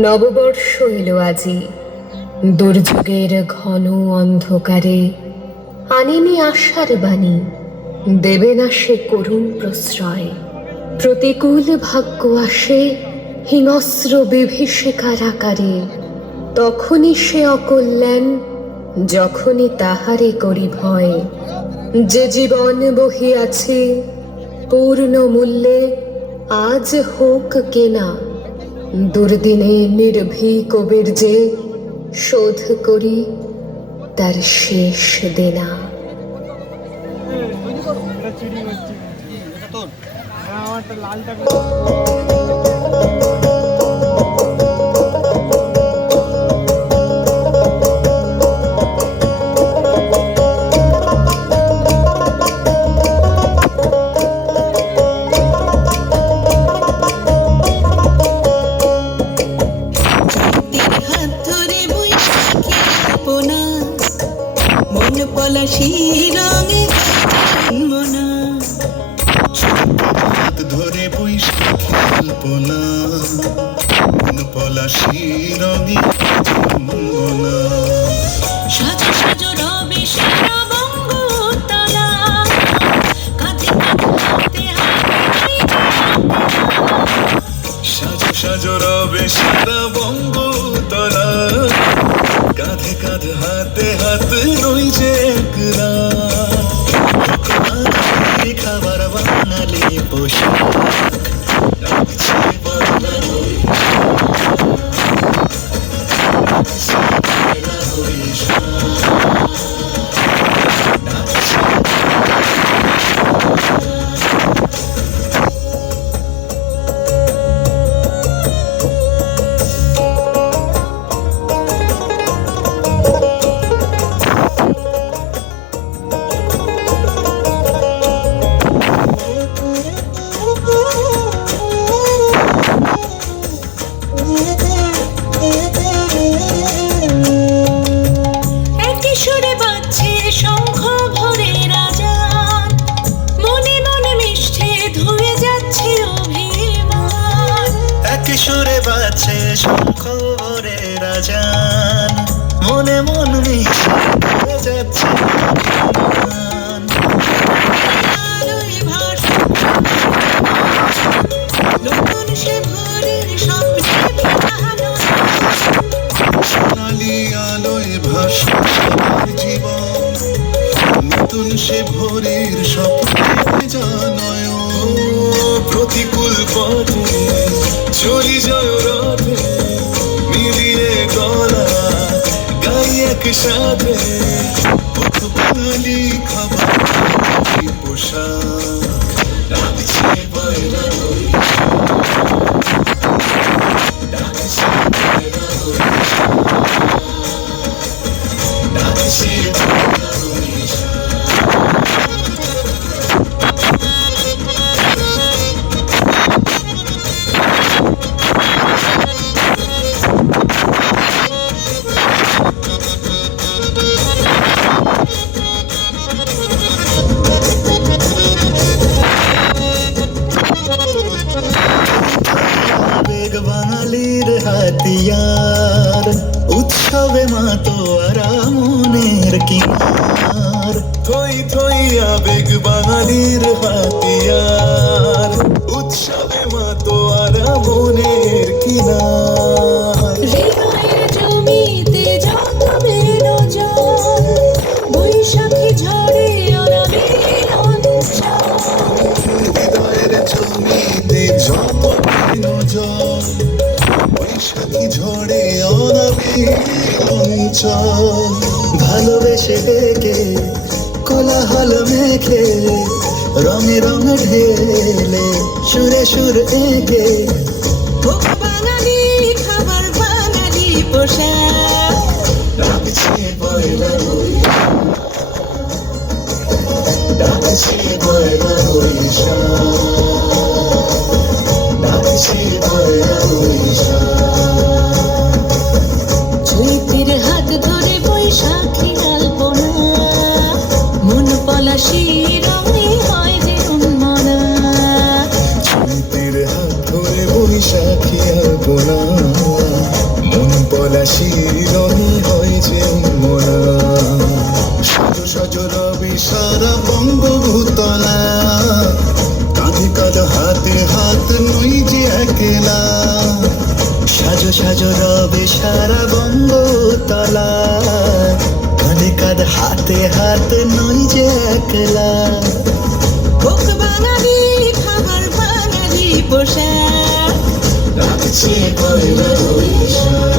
নববর্ষ এলো আজি, দুর্যোগের ঘন অন্ধকারে আনেনি আশার বাণী, দেবে না সে করুণ প্রশ্রয়। প্রতিকূল ভাগ্য আসে হিংস্র বিভীষিকার আকারে, তখনই সে অকল্যাণ, যখনই তাহারে করি ভয়। যে জীবন বহিয়াছে পূর্ণ মূল্যে, আজ হোক কেনা, দুর্দিনে নির্ভীক বীর্যে শোধ করি তার শেষ দেনা। পলাশি রঙে মনা হাত ধরে বৈশাখী কল্পনা, পলাশি রঙে মনা। সাজো সাজো রবে সারা বঙ্গতলা, কাঁধে কাঁধে সাজো সাজো রবে সারা বঙ্গতলা, কাঁধে কাঁধ হাতে হাত রই যে একলা। খাবার বানালে পোশাক রাখছে বদলা হই, রাখছে বদলা হই কিশোরে বাজছে শঙ্খ ভরে রাজান, মনে মন মিশে যাচ্ছে সোনালি আলোয় ভাসে সবার জীবন, নতুন সে ভোরের স্বপ্নে জানয়। প্রতিকূল পথে চলি যায় রথে, মিলিয়ে গলা গাই একসাথে, বাঙালি খাবার পোশাক ডাকছে পয়লা হই, ডাকছে পয়লা হই, ডাকছে পয়লা হই। বাঙালির হাতিয়ার, উৎসবে মাতোয়ারা মনের কিনার, থই থই আবেগ বাঙালির হাতিয়ার, উৎসবে মাতোয়ারা মনের কিনার। হৃদয়ের জমিতে যত মেলো জল, বৈশাখী ঝড়ে অনাবিল অঞ্চল। হৃদয়ের জমিতে যত মেলো জল, বৈশাখী ঝড়ে অনাবিল অঞ্চল। ভালোবেসে ডেকে কোলাহল মেখে, রঙে রঙ ঢেলে সুরে সুর এঁকে, বাঙালি খাবার বাঙালি পোশাক ডাকছে পয়লা হই, ডাকছে পয়লা বৈশাখ, ডাকছে পয়লা বৈশাখ। চৈতির হাত ধরে বৈশাখী আলপনা, মন পলাশি রঙে হয় যে উন্মনা। চৈতির হাত ধরে বৈশাখী আলপনা, পলাশি রঙে হয় যে উন্মনা সাজো সাজো রবি সারা বঙ্গভূতলা কাঁধে কাঁধ হাতে হাত নই যে একলা সাজো সাজো রবে সারা বঙ্গতলা কাঁধে কাঁধ হাতে হাত নই যে একলা হোক বাঙালি খাবার বাঙালি পোশাক ডাকছে পয়লা বৈশাখ